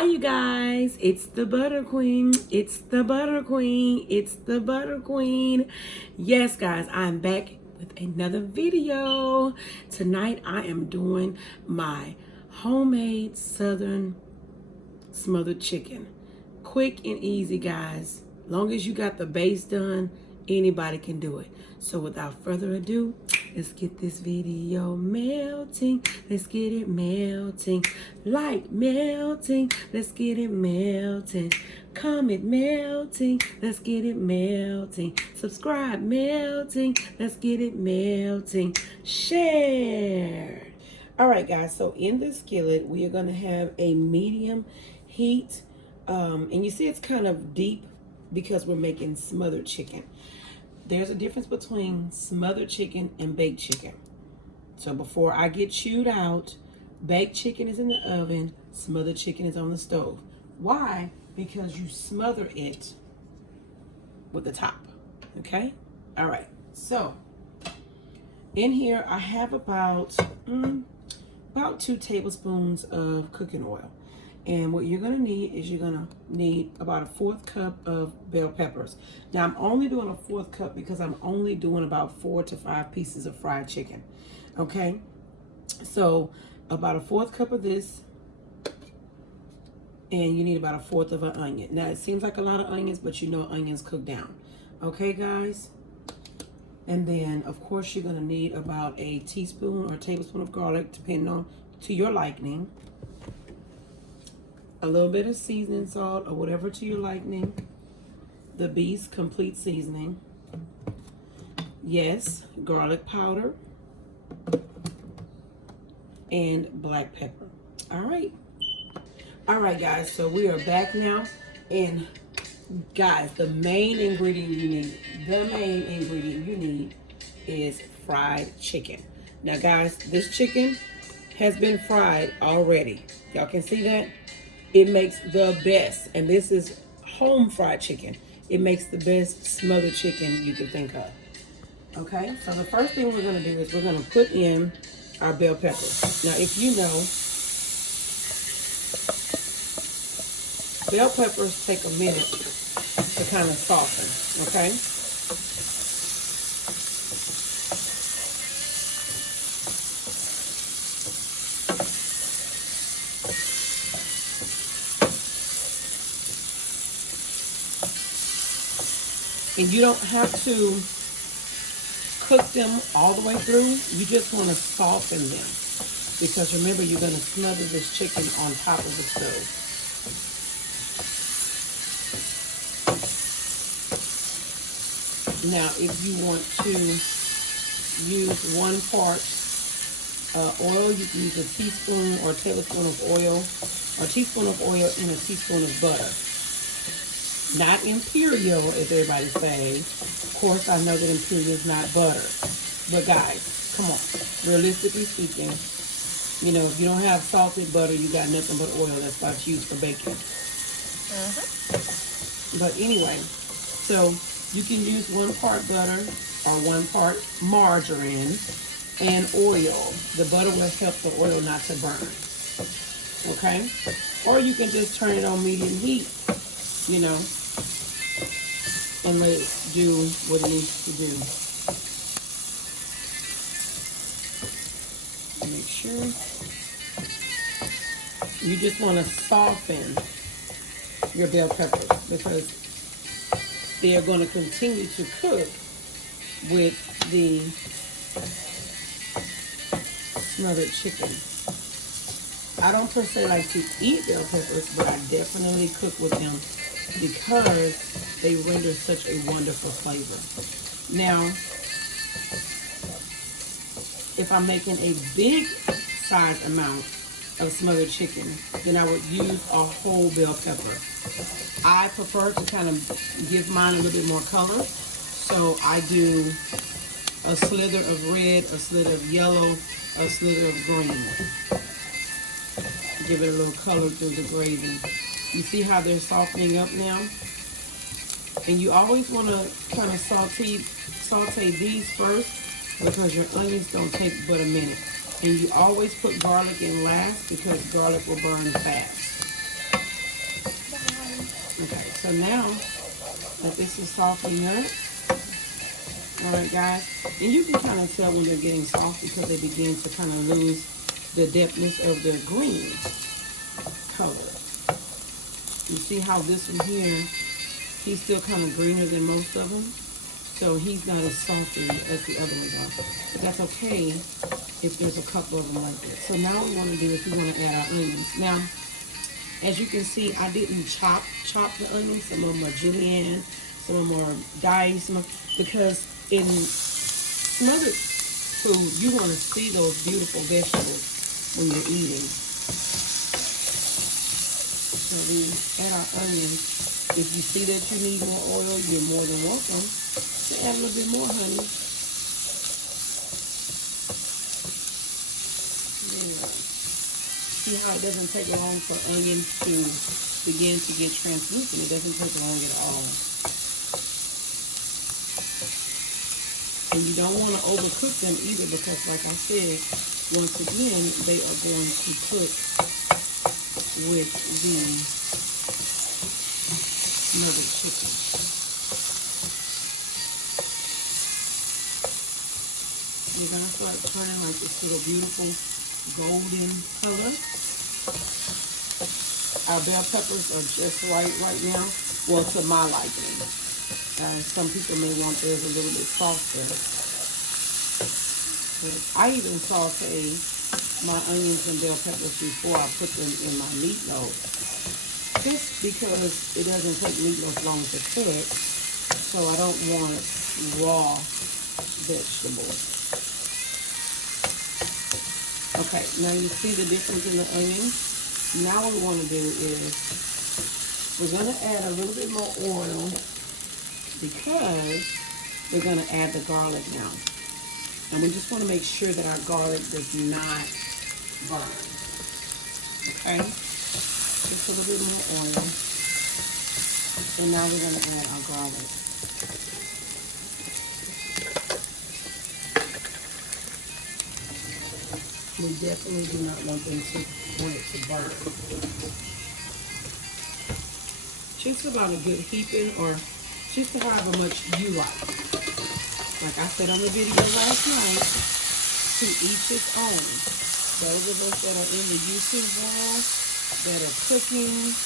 Hi, you guys. It's the Butter Queen. It's the Butter Queen. It's the Butter Queen. Yes, guys, I'm back with another video. Tonight, I am doing my homemade Southern smothered chicken. Quick and easy, guys. Long as you got the base done, anybody can do it. So without further ado, let's get this video melting. Let's get it melting. Like melting. Let's get it melting. Comment melting. Let's get it melting. Subscribe melting. Let's get it melting. Share. All right, guys. So in this skillet, we are going to have a medium heat. And you see it's kind of deep because we're making smothered chicken. There's a difference between smothered chicken and baked chicken. So before I get chewed out, baked chicken is in the oven, smothered chicken is on the stove. Why? Because you smother it with the top. Okay? All right. So in here I have about 2 tablespoons of cooking oil. And what you're going to need is you're going to need about a 1/4 cup of bell peppers. Now, I'm only doing a 1/4 cup because I'm only doing about 4 to 5 pieces of fried chicken. Okay? So, about a 1/4 cup of this. And you need about a 1/4 of an onion. Now, it seems like a lot of onions, but you know onions cook down. Okay, guys? And then, of course, you're going to need about a teaspoon or tablespoon of garlic, depending on to your liking. A little bit of seasoning salt or whatever to your liking. The Beast Complete Seasoning. Yes, garlic powder. And black pepper. All right. All right, guys. So we are back now. And guys, the main ingredient you need is fried chicken. Now, guys, this chicken has been fried already. Y'all can see that? It makes the best, and this is home fried chicken. It makes the best smothered chicken you can think of. Okay, so the first thing we're gonna do is we're gonna put in our bell peppers. Now, if you know, bell peppers take a minute to kind of soften, okay? And you don't have to cook them all the way through. You just want to soften them. Because remember, you're going to smother this chicken on top of the stove. Now, if you want to use 1 part oil, you can use a teaspoon or a tablespoon of oil, or a teaspoon of oil and a teaspoon of butter. Not Imperial, as everybody says. Of course, I know that Imperial is not butter. But guys, come on. Realistically speaking, you know, if you don't have salted butter, you got nothing but oil. That's what's used for baking. But anyway, so you can use 1 part butter or 1 part margarine and oil. The butter will help the oil not to burn. Okay? Or you can just turn it on medium heat, you know, and let it do what it needs to do. Make sure. You just want to soften your bell peppers because they are going to continue to cook with the smothered chicken. I don't per se like to eat bell peppers, but I definitely cook with them because they render such a wonderful flavor. Now, if I'm making a big size amount of smothered chicken, then I would use a whole bell pepper. I prefer to kind of give mine a little bit more color, so I do a slither of red, a slither of yellow, a slither of green. Give it a little color through the gravy. You see how they're softening up now? And you always want to kind of saute these first because your onions don't take but a minute. And you always put garlic in last because garlic will burn fast. So now that this is softening up, all right, guys, and you can kind of tell when they're getting soft because they begin to kind of lose the depthness of their green color. You see how this one here, he's still kind of greener than most of them. So he's not as salty as the other ones are. But that's okay if there's a couple of them like that. So now what we want to do is we want to add our onions. Now, as you can see, I didn't chop the onions. Some of them are julienne, some of them are diced, because in smothered food, you want to see those beautiful vegetables when you're eating. So we add our onions. If you see that you need more oil, you're more than welcome to add a little bit more, honey. Yeah. See how it doesn't take long for onions to begin to get translucent. It doesn't take long at all. And you don't want to overcook them either because, like I said, once again, they are going to cook with the smothered chicken. You're going to start turning like this little beautiful golden color. Our bell peppers are just right now. Well, to my liking. Some people may want theirs a little bit softer. But I even saute my onions and bell peppers before I put them in my meatloaf. Just because it doesn't take meatloaf long to cook, so I don't want raw vegetables. Okay, now you see the difference in the onions. Now what we want to do is we're going to add a little bit more oil because we're going to add the garlic now. And we just want to make sure that our garlic does not burn. Okay? Just a little bit more oil. And now we're going to add our garlic. We definitely do not want it to burn. Just about a good heaping, or just however much you like. Like I said on the video last night, to each his own. Those of us that are in the YouTube world, that are cooking,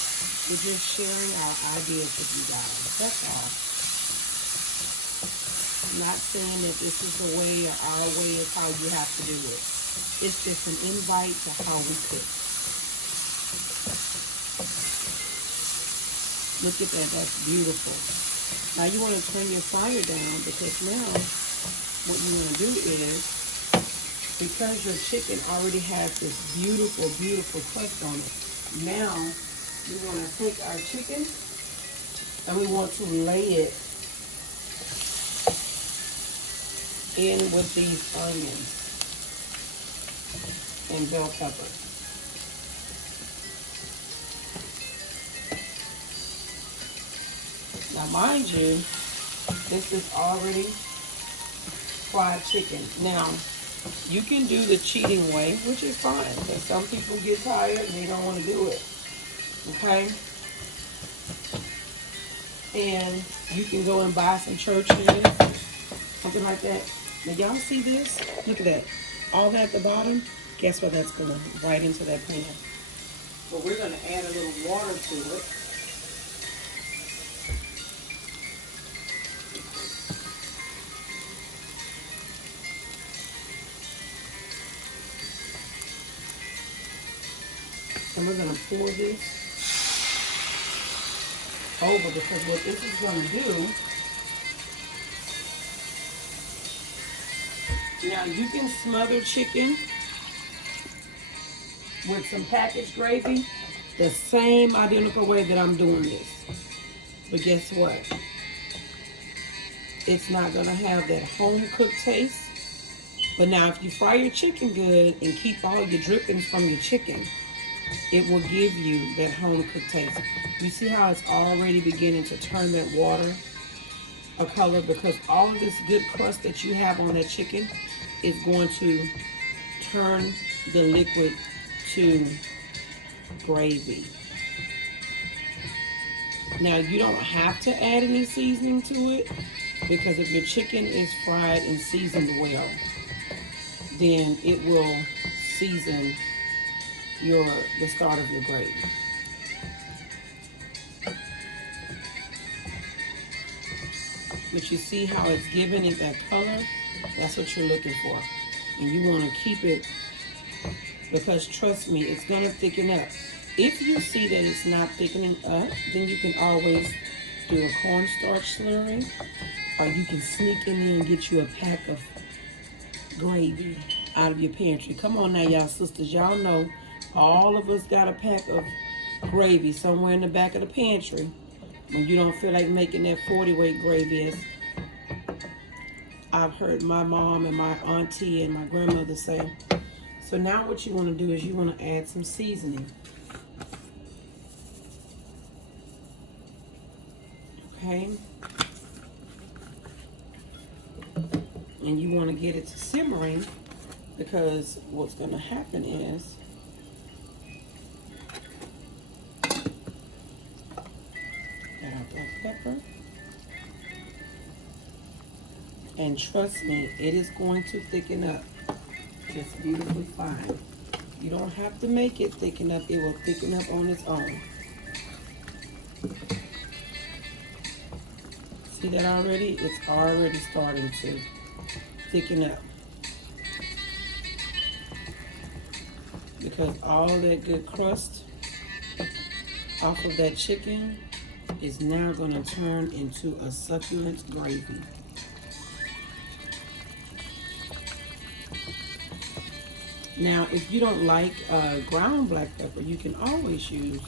we're just sharing our ideas with you guys. That's all. I'm not saying that this is the way or our way is how you have to do it. It's just an invite to how we cook. Look at that, that's beautiful. Now you want to turn your fire down because now what you want to do is, because your chicken already has this beautiful, beautiful crust on it, now we want to take our chicken and we want to lay it in with these onions and bell pepper. Now mind you, this is already fried chicken. Now, you can do the cheating way, which is fine, because some people get tired and they don't want to do it. Okay? And you can go and buy some churches, something like that. Now y'all see this? Look at that. All that at the bottom, guess what that's going right into that pan. But we're going to add a little water to it. And we're going to pour this over, because what this is going to do, now you can smother chicken with some packaged gravy the same identical way that I'm doing this. But guess what? It's not going to have that home cooked taste. But now if you fry your chicken good and keep all your drippings from your chicken, it will give you that home cooked taste. You see how it's already beginning to turn that water a color, because all of this good crust that you have on that chicken is going to turn the liquid to gravy. Now, you don't have to add any seasoning to it, because if your chicken is fried and seasoned well, then it will season the start of your gravy. But you see how it's giving it that color? That's what you're looking for. And you want to keep it, because trust me, it's going to thicken up. If you see that it's not thickening up, then you can always do a cornstarch slurry, or you can sneak in there and get you a pack of gravy out of your pantry. Come on now, y'all sisters. Y'all know all of us got a pack of gravy somewhere in the back of the pantry when you don't feel like making that 40-weight gravy, as I've heard my mom and my auntie and my grandmother say. So now what you want to do is you want to add some seasoning. Okay? And you want to get it to simmering, because what's going to happen is add our black pepper. And trust me, it is going to thicken up just beautifully fine. You don't have to make it thicken up. It will thicken up on its own. See that already? It's already starting to thicken up. Because all that good crust off of that chicken is now going to turn into a succulent gravy. Now, if you don't like ground black pepper, you can always use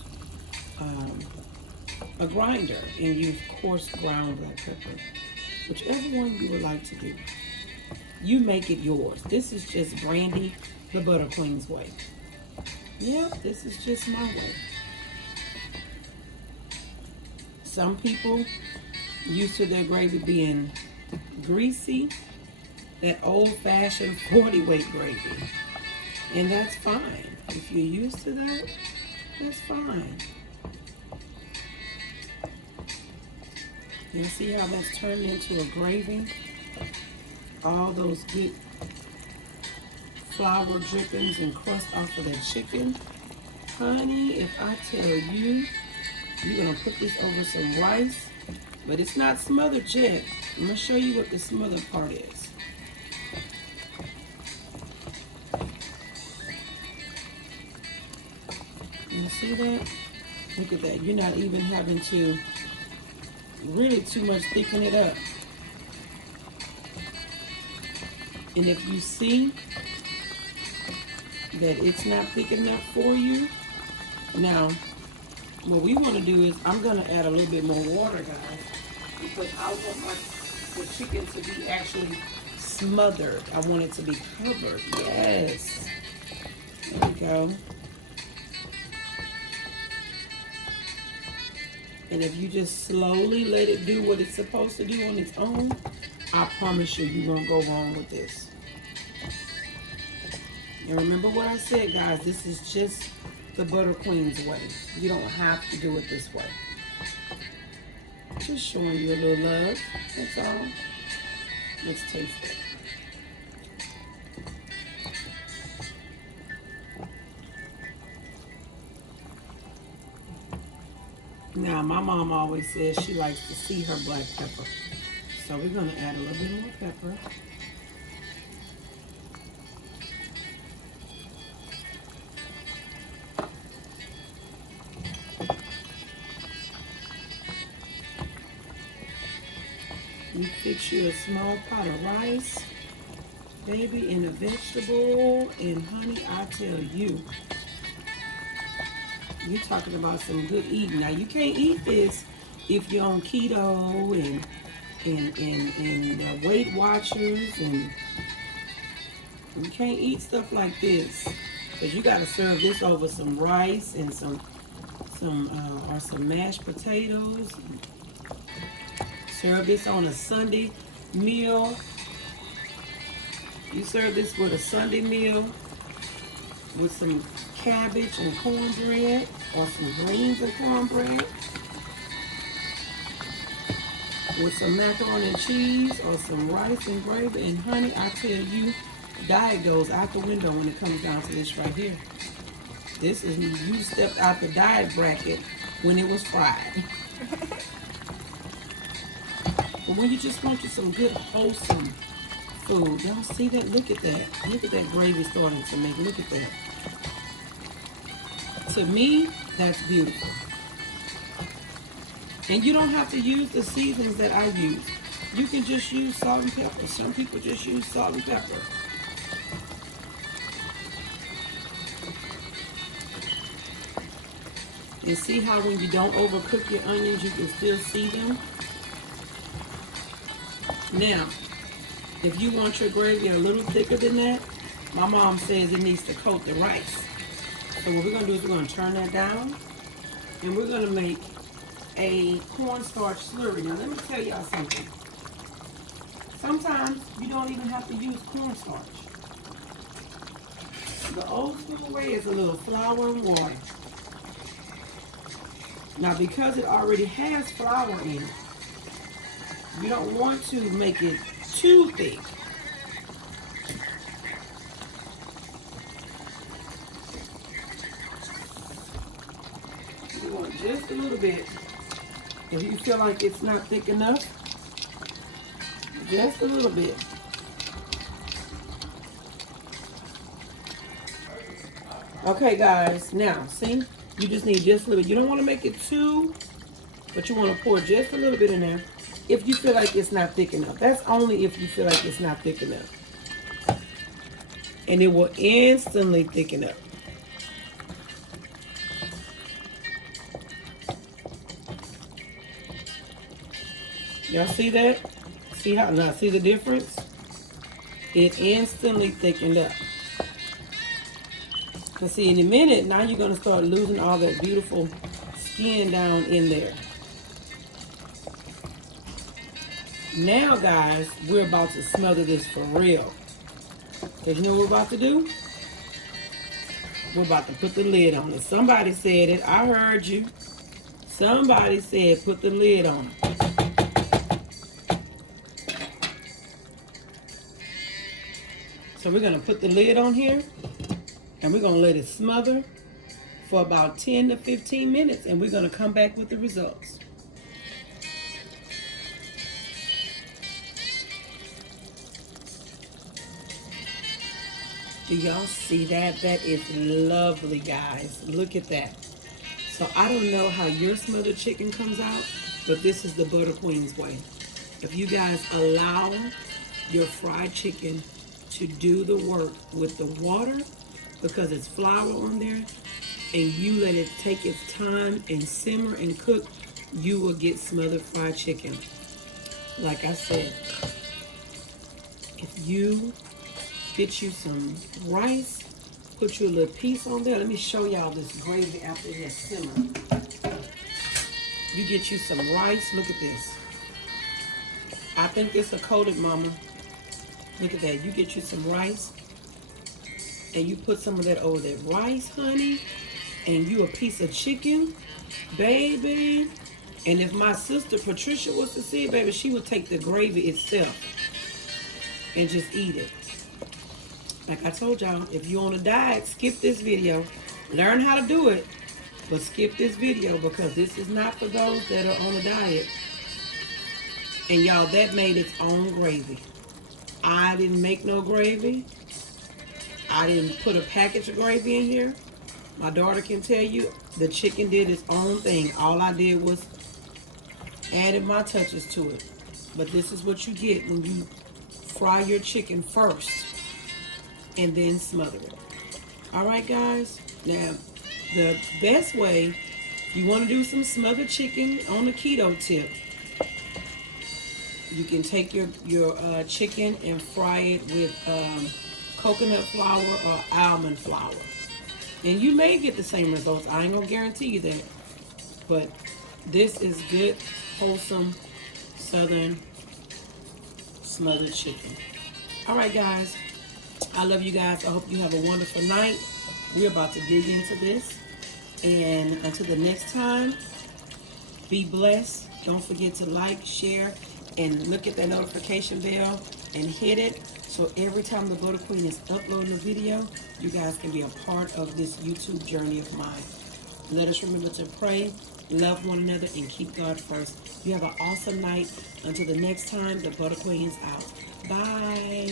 a grinder and use coarse ground black pepper. Whichever one you would like to do. You make it yours. This is just Brandy, the Butter Queen's way. Yep, this is just my way. Some people used to their gravy being greasy, that old-fashioned 40-weight gravy. And that's fine. If you're used to that, that's fine. You see how that's turned into a gravy? All those good flour drippings and crust off of that chicken. Honey, if I tell you, you're going to put this over some rice. But it's not smothered yet. I'm going to show you what the smothered part is. You see that? Look at that. You're not even having to really too much thicken it up. And if you see that it's not thick enough for you, now what we want to do is I'm going to add a little bit more water, guys, because I want the chicken to be actually smothered. I want it to be covered. Yes. There we go. And if you just slowly let it do what it's supposed to do on its own, I promise you won't go wrong with this. And remember what I said, guys, this is just the Butter Queen's way. You don't have to do it this way. Just showing you a little love, that's all. Let's taste it. Now, my mom always says she likes to see her black pepper. So we're going to add a little bit more pepper. You fix you a small pot of rice, baby, and a vegetable. And honey, I tell you, you're talking about some good eating. Now, you can't eat this if you're on keto and Weight Watchers, and you can't eat stuff like this, because you got to serve this over some rice and some mashed potatoes. Serve this on a Sunday meal. You serve this with a Sunday meal with some cabbage and cornbread, or some greens and cornbread. with some macaroni and cheese or some rice and gravy. And honey, I tell you, diet goes out the window when it comes down to this right here. This is, you stepped out the diet bracket when it was fried. But when you just want you some good wholesome food, y'all see that? Look at that. Look at that gravy starting to make. Look at that. To me, that's beautiful. And you don't have to use the seasonings that I use. You can just use salt and pepper. Some people just use salt and pepper. And see how when you don't overcook your onions, you can still see them? Now, if you want your gravy a little thicker than that, my mom says it needs to coat the rice. So what we're going to do is we're going to turn that down, and we're going to make a cornstarch slurry. Now let me tell y'all something. Sometimes you don't even have to use cornstarch. The old school way is a little flour and water. Now because it already has flour in it, you don't want to make it too thick. You want just a little bit. If you feel like it's not thick enough, just a little bit. Okay, guys, now, see? You just need just a little bit. You don't want to make it too, but you want to pour just a little bit in there if you feel like it's not thick enough. That's only if you feel like it's not thick enough. And it will instantly thicken up. Y'all see that? See how, now see the difference? It instantly thickened up. Now see, in a minute, now you're going to start losing all that beautiful skin down in there. Now, guys, we're about to smother this for real. Because you know what we're about to do? We're about to put the lid on it. Somebody said it. I heard you. Somebody said put the lid on it. So we're going to put the lid on here, and we're going to let it smother for about 10 to 15 minutes, and we're going to come back with the results. Do y'all see that? That is lovely, guys. Look at that. So I don't know how your smothered chicken comes out, but this is the Butter Queen's way. If you guys allow your fried chicken to do the work with the water, because it's flour on there, and you let it take its time and simmer and cook, you will get smothered fried chicken. Like I said, if you get you some rice, put you a little piece on there. Let me show y'all this gravy after it has simmered. You get you some rice. Look at this. I think it's a coated, mama. Look at that. You get you some rice, and you put some of that over that rice, honey, and you a piece of chicken, baby. And if my sister Patricia was to see it, baby, she would take the gravy itself and just eat it. Like I told y'all, if you're on a diet, skip this video. Learn how to do it, but skip this video, because this is not for those that are on a diet. And y'all, that made its own gravy. I didn't make no gravy. I didn't put a package of gravy in here. My daughter can tell you the chicken did its own thing. All I did was added my touches to it. But this is what you get when you fry your chicken first and then smother it. All right, guys. Now, the best way, you want to do some smothered chicken on the keto tip, you can take your chicken and fry it with coconut flour or almond flour. And you may get the same results. I ain't gonna guarantee you that. But this is good, wholesome, southern smothered chicken. All right, guys. I love you guys. I hope you have a wonderful night. We're about to dig into this. And until the next time, Be blessed. Don't forget to like, share, and look at that notification bell and hit it. So every time the Butter Queen is uploading a video, you guys can be a part of this YouTube journey of mine. Let us remember to pray, love one another, and keep God first. You have an awesome night. Until the next time, the Butter Queen is out. Bye.